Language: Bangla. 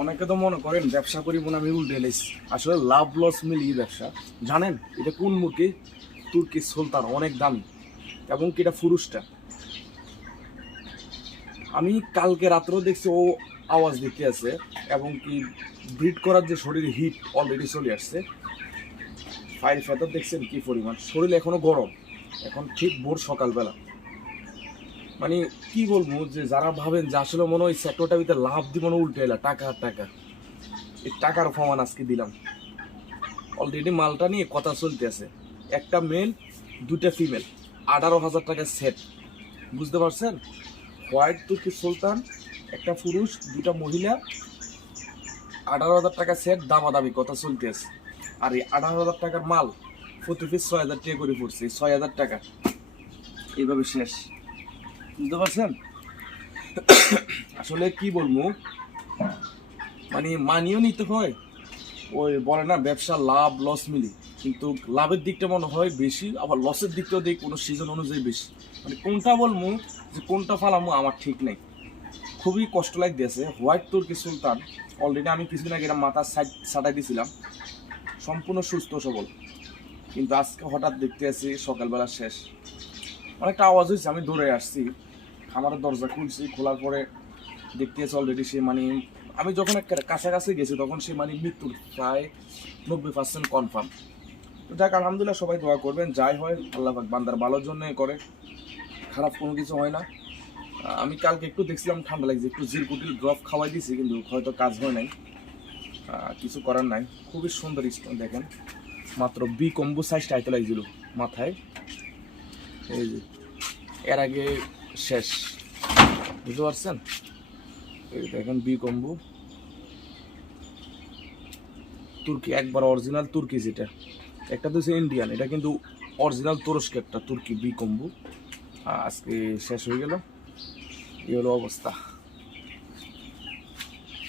অনেকে তো মনে করেন ব্যবসা করি মনে আমি উল্টে এলাইছি, আসলে লাভ লস মিলিয়ে ব্যবসা। জানেন এটা কোন মুরগি? তুর্কি সুলতান, অনেক দামি। এবং কি এটা পুরুষটা, আমি কালকে রাত্রেও দেখছি ও আওয়াজ দিতে আছে। এবং কি ব্রিড করার যে শরীরে হিট অলরেডি চলে আসছে। ফাইল ফেতর দেখছেন কি পরিমাণ, শরীর এখনো গরম। এখন ঠিক ভোর সকালবেলা। মানে কি বলবো, যে যারা ভাবেন যে আসলে মনে হয় সেক্টরটা ভিতরে লাভ দিব না, উল্টে এলা টাকা আর টাকা। এই টাকার প্রমাণ আজকে দিলাম। অলরেডি মালটা নিয়ে কথা চলতে আছে। একটা মেল, দুটা ফিমেল, 18,000 টাকা সেট। বুঝতে পারছেন? হোয়াইট তুর্কি সুলতান, একটা পুরুষ, দুটা মহিলা, 18,000 টাকা সেট, দামাদামি কথা চলতে আছে। আর এই 18,000 টাকার মাল প্রতি পিস 6,000 টাকা করে পড়ছে। 6,000 টাকা এইভাবে শেষ। বুঝতে পারছেন? আসলে কি বলবো, মানে মানিয়েও নিতে হয়। ওই বলে না ব্যবসা লাভ লস মিলি, কিন্তু লাভের দিকটা মনে হয় বেশি, আবার লসের দিকটাও দেখি কোনো সিজন অনুযায়ী বেশি। মানে কোনটা বলবো যে কোনটা ফালামো আমার ঠিক নেই। খুবই কষ্ট লাগতেছে। হোয়াইট তুর্কি সুলতান অলরেডি আমি কিছুদিন আগে এটা মাথার সাইড ছাটাই দিয়েছিলাম, সম্পূর্ণ সুস্থ সবল। কিন্তু আজকে হঠাৎ দেখতে আসি সকালবেলা শেষ। অনেকটা আওয়াজ হয়েছে, আমি দৌড়ে আসছি, খামারের দরজা খুলছি, খোলার পরে দেখতে আসি অলরেডি সে মানে আমি যখন কাছাকাছি গেছি তখন সে মানে মৃত্যুর প্রায় 90% কনফার্ম। তো যাক, আলহামদুলিল্লাহ, সবাই দোয়া করবেন। যাই হয় আল্লাহ পাক বান্দার ভালোর জন্যই করে, খারাপ কোনো কিছু হয় না। আমি কালকে একটু দেখছিলাম ঠান্ডা লাগছে, একটু জিরকুটিল ড্রপ খাওয়াই দিয়েছি, কিন্তু হয়তো কাজ হয় নাই। কিছু করার নাই। খুবই সুন্দর স্টোন দেখেন, মাত্র বি কম্বু সাইজটা আইতে লাগছিল মাথায়। এই যে এর আগে শেষ। বুঝতে পারছেন? এই দেখেন বি কম্বু তুর্কি, একবার অরিজিনাল তুর্কি। যেটা একটা তো ইন্ডিয়ান, এটা কিন্তু অরিজিনাল তুরস্ক একটা তুর্কি বি কম্বু। আজকে শেষ হয়ে গেল। এই হলো অবস্থা।